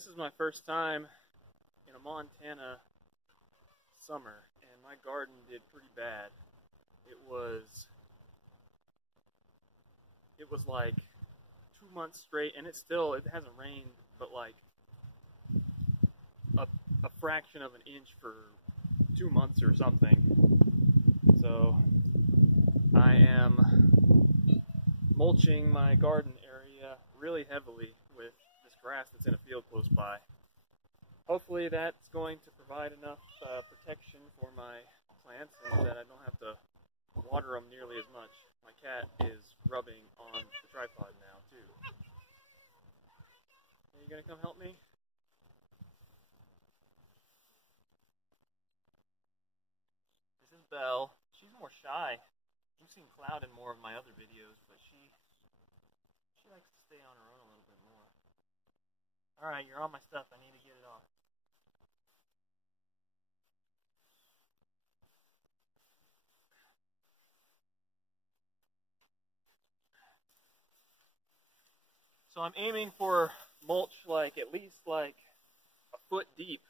This is my first time in a Montana summer, and my garden did pretty bad. It was like 2 months straight, and it hasn't rained, but like a fraction of an inch for 2 months or something. So I am mulching my garden area really heavily with this grass that's in a field close by. Hopefully that's going to provide enough protection for my plants and that I don't have to water them nearly as much. My cat is rubbing on the tripod now too. Are you gonna come help me? This is Belle. She's more shy. You've seen Cloud in more of my other videos, but she likes to stay on her own a little bit more. Alright, you're on my stuff. I need to get it off. So I'm aiming for mulch at least a foot deep,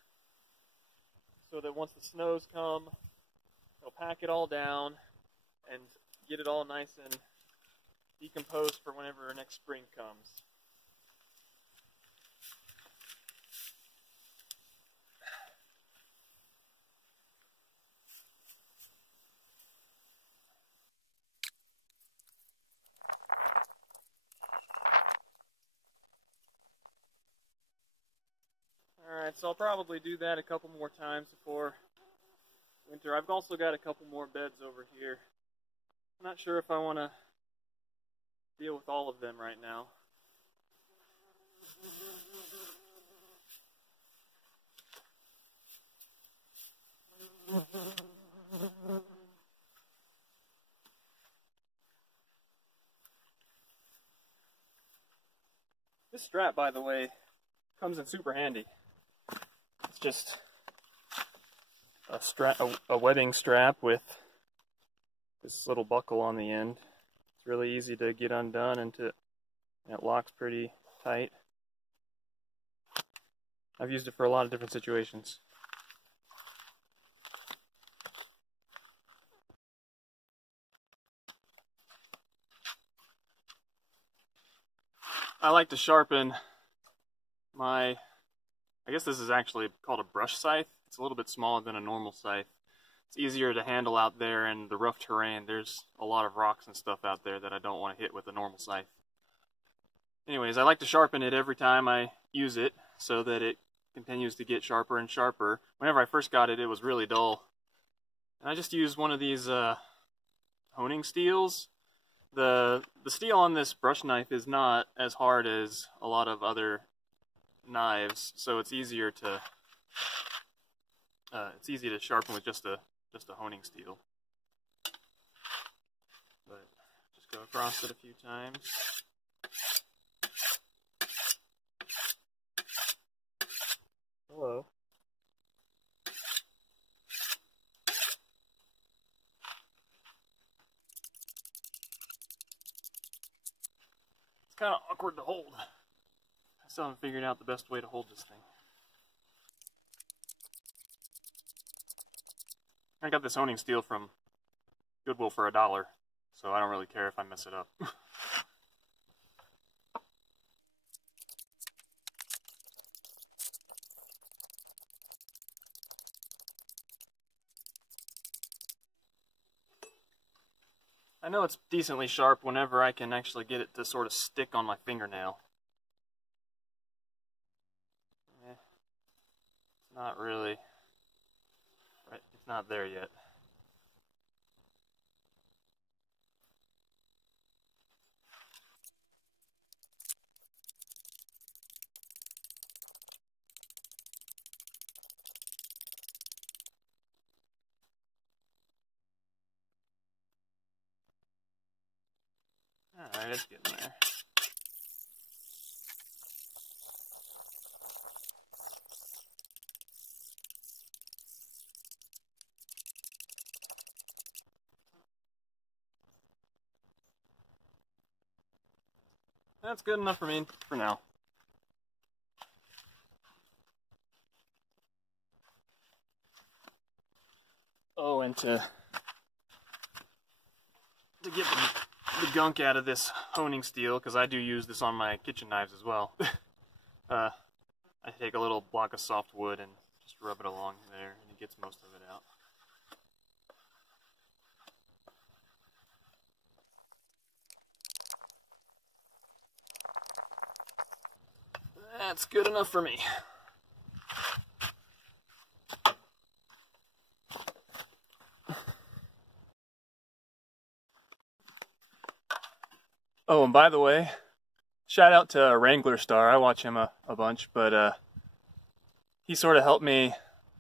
so that once the snows come, it'll pack it all down and get it all nice and decomposed for whenever next spring comes. Alright, so I'll probably do that a couple more times before winter. I've also got a couple more beds over here. I'm not sure if I want to deal with all of them right now. This strap, by the way, comes in super handy. It's just a webbing strap with this little buckle on the end. It's really easy to get undone and it locks pretty tight. I've used it for a lot of different situations. I like to sharpen I guess this is actually called a brush scythe. It's a little bit smaller than a normal scythe. It's easier to handle out there in the rough terrain. There's a lot of rocks and stuff out there that I don't want to hit with a normal scythe. Anyways, I like to sharpen it every time I use it so that it continues to get sharper and sharper. Whenever I first got it, it was really dull. And I just used one of these honing steels. The steel on this brush knife is not as hard as a lot of other knives, so it's easier to sharpen with just a honing steel. But just go across it a few times. Hello. It's kind of awkward to hold. I still haven't figured out the best way to hold this thing. I got this honing steel from Goodwill for $1, so I don't really care if I mess it up. I know it's decently sharp whenever I can actually get it to sort of stick on my fingernail. It's not really, right, it's not there yet. Alright, it's getting there. That's good enough for me for now. Oh, and to get the gunk out of this honing steel, because I do use this on my kitchen knives as well. I take a little block of soft wood and just rub it along there, and it gets most of it out. That's good enough for me. Oh, and by the way, shout out to Wrangler Star. I watch him a bunch, but he sort of helped me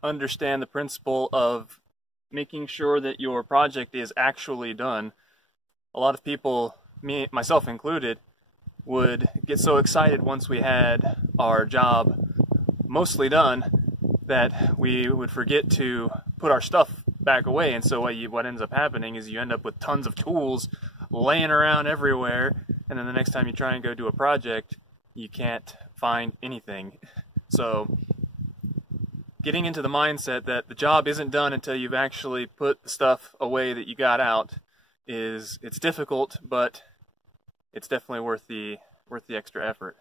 understand the principle of making sure that your project is actually done. A lot of people, myself included, would get so excited once we had our job mostly done that we would forget to put our stuff back away, and so what ends up happening is you end up with tons of tools laying around everywhere, and then the next time you try and go do a project, you can't find anything. So getting into the mindset that the job isn't done until you've actually put the stuff away that you got out it's difficult, but it's definitely worth the extra effort.